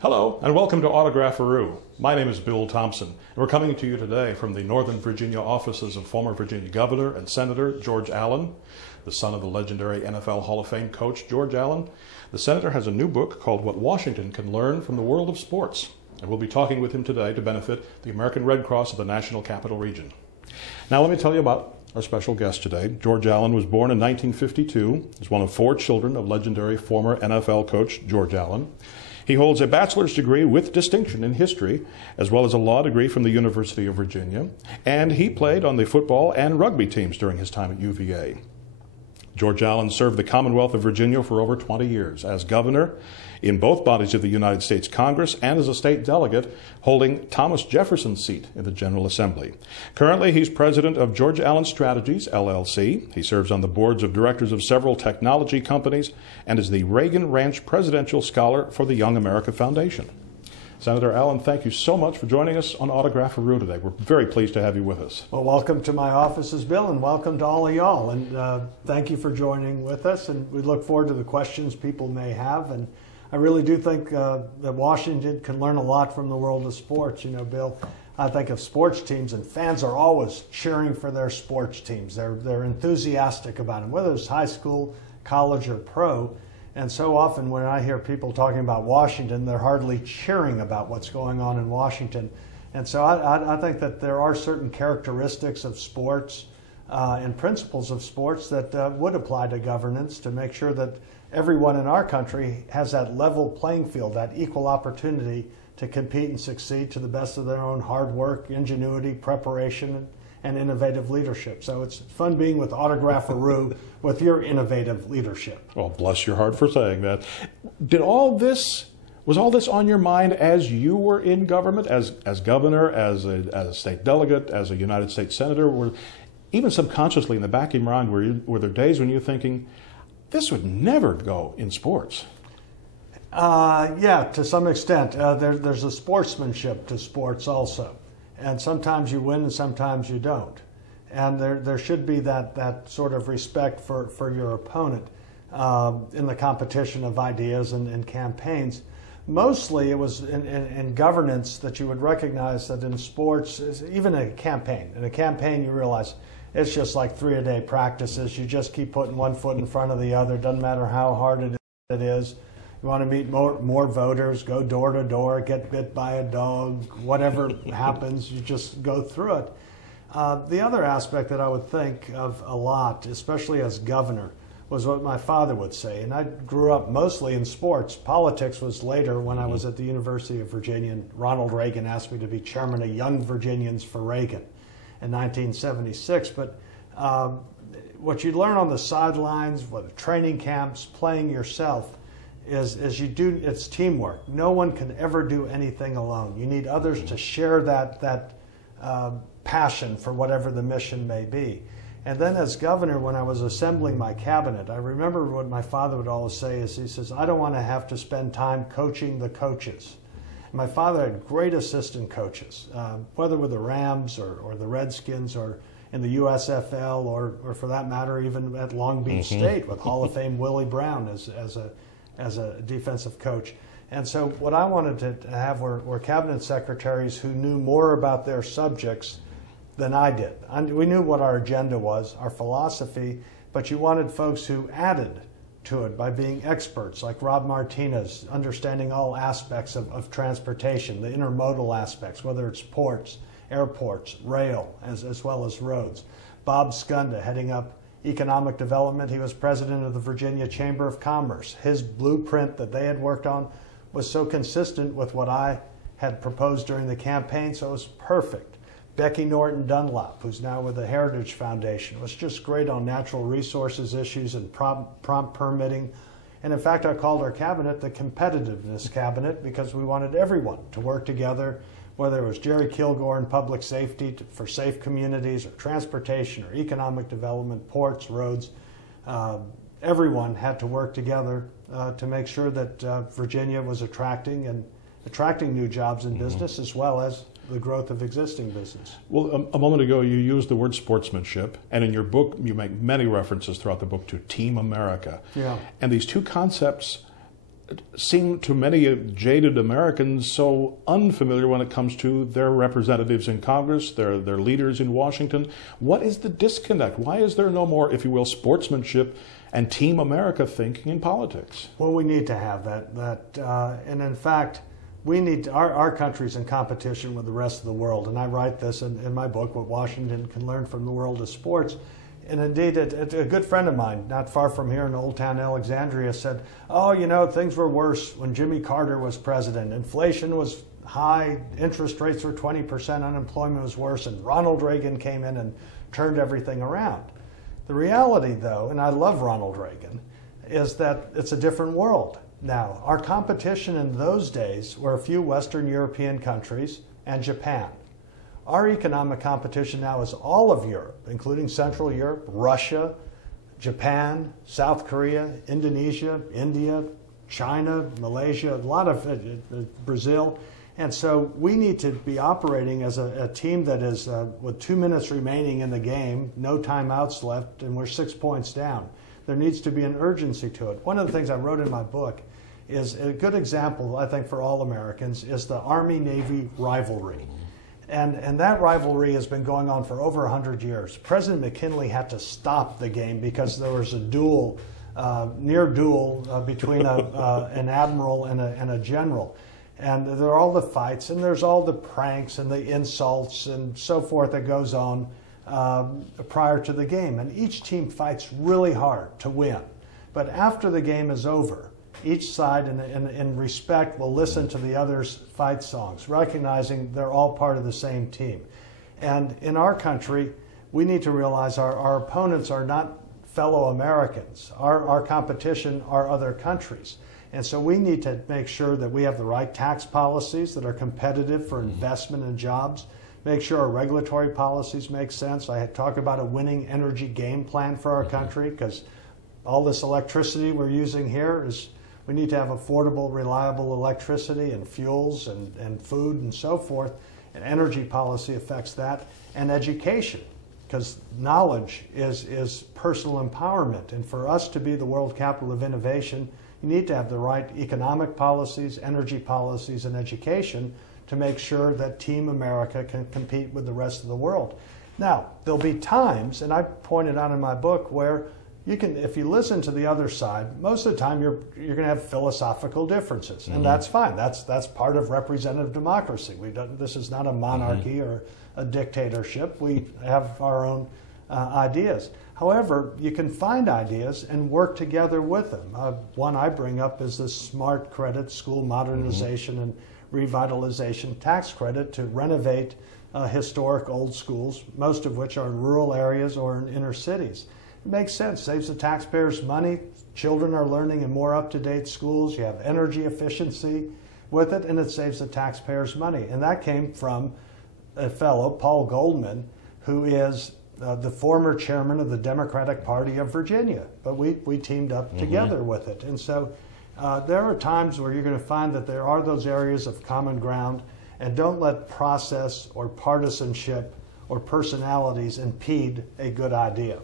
Hello, and welcome to Autographaroo. My name is Bill Thompson, and we're coming to you today from the Northern Virginia offices of former Virginia Governor and Senator George Allen, the son of the legendary NFL Hall of Fame coach George Allen. The senator has a new book called What Washington Can Learn from the World of Sports, and we'll be talking with him today to benefit the American Red Cross of the National Capital Region. Now let me tell you about our special guest today. George Allen was born in 1952. He's one of 4 children of legendary former NFL coach George Allen. He holds a bachelor's degree with distinction in history, as well as a law degree from the University of Virginia, and he played on the football and rugby teams during his time at UVA. George Allen served the Commonwealth of Virginia for over 20 years as governor in both bodies of the United States Congress and as a state delegate holding Thomas Jefferson's seat in the General Assembly. Currently, he's president of George Allen Strategies, LLC. He serves on the boards of directors of several technology companies and is the Reagan Ranch Presidential Scholar for the Young America Foundation. Senator Allen, thank you so much for joining us on Autographaroo today. We're very pleased to have you with us. Well, welcome to my offices, Bill, and welcome to all of y'all. And thank you for joining with us. And we look forward to the questions people may have. And I really do think that Washington can learn a lot from the world of sports. You know, Bill, I think of sports teams, and fans are always cheering for their sports teams. They're enthusiastic about them, whether it's high school, college, or pro. And so often when I hear people talking about Washington, they're hardly cheering about what's going on in Washington. And so I think that there are certain characteristics of sports and principles of sports that would apply to governance to make sure that everyone in our country has that level playing field, that equal opportunity to compete and succeed to the best of their own hard work, ingenuity, preparation, and innovative leadership. So it's fun being with Autographaroo with your innovative leadership. Well, bless your heart for saying that. Was all this on your mind as you were in government, as governor, as a state delegate, as a United States senator? Were even subconsciously in the back of your mind, were there days when you were thinking, this would never go in sports? Yeah, to some extent. There's a sportsmanship to sports also. And sometimes you win and sometimes you don't. And there should be that sort of respect for your opponent in the competition of ideas and campaigns. Mostly it was in governance that you would recognize that in sports, even in a campaign you realize it's just like 3-a-day practices. You just keep putting one foot in front of the other. Doesn't matter how hard it is. You want to meet more voters, go door to door, get bit by a dog, whatever happens, you just go through it. The other aspect that I would think of a lot, especially as governor, was what my father would say. And I grew up mostly in sports. Politics was later when I was at the University of Virginia, and Ronald Reagan asked me to be chairman of Young Virginians for Reagan in 1976. But what you learn on the sidelines, what training camps, playing yourself, is it's teamwork. No one can ever do anything alone. You need others to share that passion for whatever the mission may be. And then as governor, when I was assembling my cabinet, I remember what my father would always say is, he says, I don't want to have to spend time coaching the coaches. My father had great assistant coaches, whether with the Rams or the Redskins or in the USFL or for that matter even at Long Beach State with Hall of Fame Willie Brown as a defensive coach. And so what I wanted to have were cabinet secretaries who knew more about their subjects than I did. We knew what our agenda was, our philosophy, but you wanted folks who added to it by being experts, like Rob Martinez, understanding all aspects of transportation, the intermodal aspects, whether it's ports, airports, rail, as well as roads. Bob Skunda, heading up economic development. He was president of the Virginia Chamber of Commerce. His blueprint that they had worked on was so consistent with what I had proposed during the campaign, so it was perfect. Becky Norton Dunlop, who's now with the Heritage Foundation, was just great on natural resources issues and prompt permitting. And in fact, I called our cabinet the competitiveness cabinet because we wanted everyone to work together, whether it was Jerry Kilgore in public safety for safe communities or transportation or economic development, ports, roads. Everyone had to work together to make sure that Virginia was attracting new jobs in business as well as the growth of existing business. Well, a moment ago you used the word sportsmanship, and in your book you make many references throughout the book to Team America. Yeah. And these two concepts seem to many jaded Americans so unfamiliar when it comes to their representatives in Congress, their leaders in Washington. What is the disconnect? Why is there no more, if you will, sportsmanship and Team America thinking in politics? Well, we need to have that. And in fact, we need to, our country's in competition with the rest of the world. And I write this in my book, What Washington Can Learn from the World of Sports. And indeed, a good friend of mine, not far from here in Old Town Alexandria, said, oh, you know, things were worse when Jimmy Carter was president. Inflation was high, interest rates were 20%, unemployment was worse, and Ronald Reagan came in and turned everything around. The reality, though, and I love Ronald Reagan, is that it's a different world now. Our competition in those days were a few Western European countries and Japan. Our economic competition now is all of Europe, including Central Europe, Russia, Japan, South Korea, Indonesia, India, China, Malaysia, a lot of Brazil. And so we need to be operating as a team that is, with 2 minutes remaining in the game, no timeouts left, and we're 6 points down. There needs to be an urgency to it. One of the things I wrote in my book is a good example, I think, for all Americans, is the Army-Navy rivalry. And that rivalry has been going on for over 100 years. President McKinley had to stop the game because there was a duel, near duel, between an admiral and a general. And there are all the fights, and there's all the pranks and the insults and so forth that goes on prior to the game. And each team fights really hard to win. But after the game is over, each side in respect will listen to the other's fight songs, recognizing they're all part of the same team. And in our country, we need to realize our opponents are not fellow Americans. Our competition are other countries. And so we need to make sure that we have the right tax policies that are competitive for investment and jobs, make sure our regulatory policies make sense. I had talked about a winning energy game plan for our country, because all this electricity we're using here is, we need to have affordable, reliable electricity and fuels and food and so forth. And energy policy affects that. And education, because knowledge is personal empowerment. And for us to be the world capital of innovation, you need to have the right economic policies, energy policies, and education to make sure that Team America can compete with the rest of the world. Now, there'll be times, and I pointed out in my book, where you can, if you listen to the other side, most of the time you're going to have philosophical differences, and that's fine. That's part of representative democracy. This is not a monarchy or a dictatorship. We have our own ideas. However, you can find ideas and work together with them. One I bring up is the smart credit, school modernization and revitalization tax credit to renovate historic old schools, most of which are in rural areas or in inner cities. It makes sense, saves the taxpayers money, children are learning in more up-to-date schools, you have energy efficiency with it, and it saves the taxpayers money. And that came from a fellow, Paul Goldman, who is the former chairman of the Democratic Party of Virginia. But we teamed up together with it. And so there are times where you're going to find that there are those areas of common ground, and don't let process or partisanship or personalities impede a good idea.